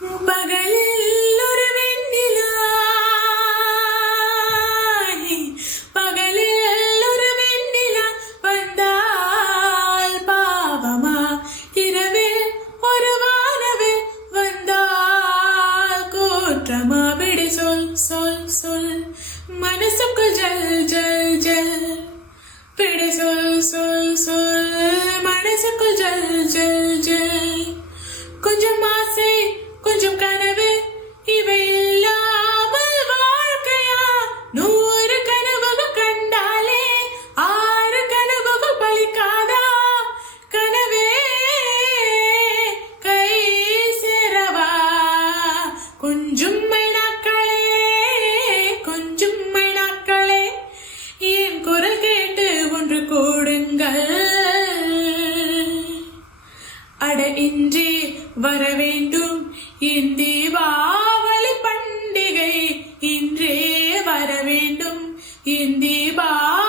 பகலில் ஒரு வெண்ணிலா, பகலில் ஒரு வெண்ணிலா வந்தால் பாவமா, இரவில் ஒரு வானவில் வந்தால் கூற்றமா. விடை சொல் சொல் சொல் மனசுக்குள் ஜல் ஜல் ஜல். விடை சொல் சொல் சொல் மனசுக்குள் ஜல் ஜல் ஜல். கொஞ்சம் ஆசை கொஞ்சம் கனவு இவை இல்லாமல் வாழ்க்கையா? 100 கனவுகள் கண்டாலே 6 கனவுகள் பலிக்காதா? கனவே கை சேரவா? கொஞ்சம் மைனாக்களே, கொஞ்சம் மைனாக்களே, என் குரல் கேட்டு ஒன்று கூடுங்கள். அட இன்றே வர வேண்டும் என் தீபாவளி பண்டிகை, இன்றே வர வேண்டும் என் தீபாவளி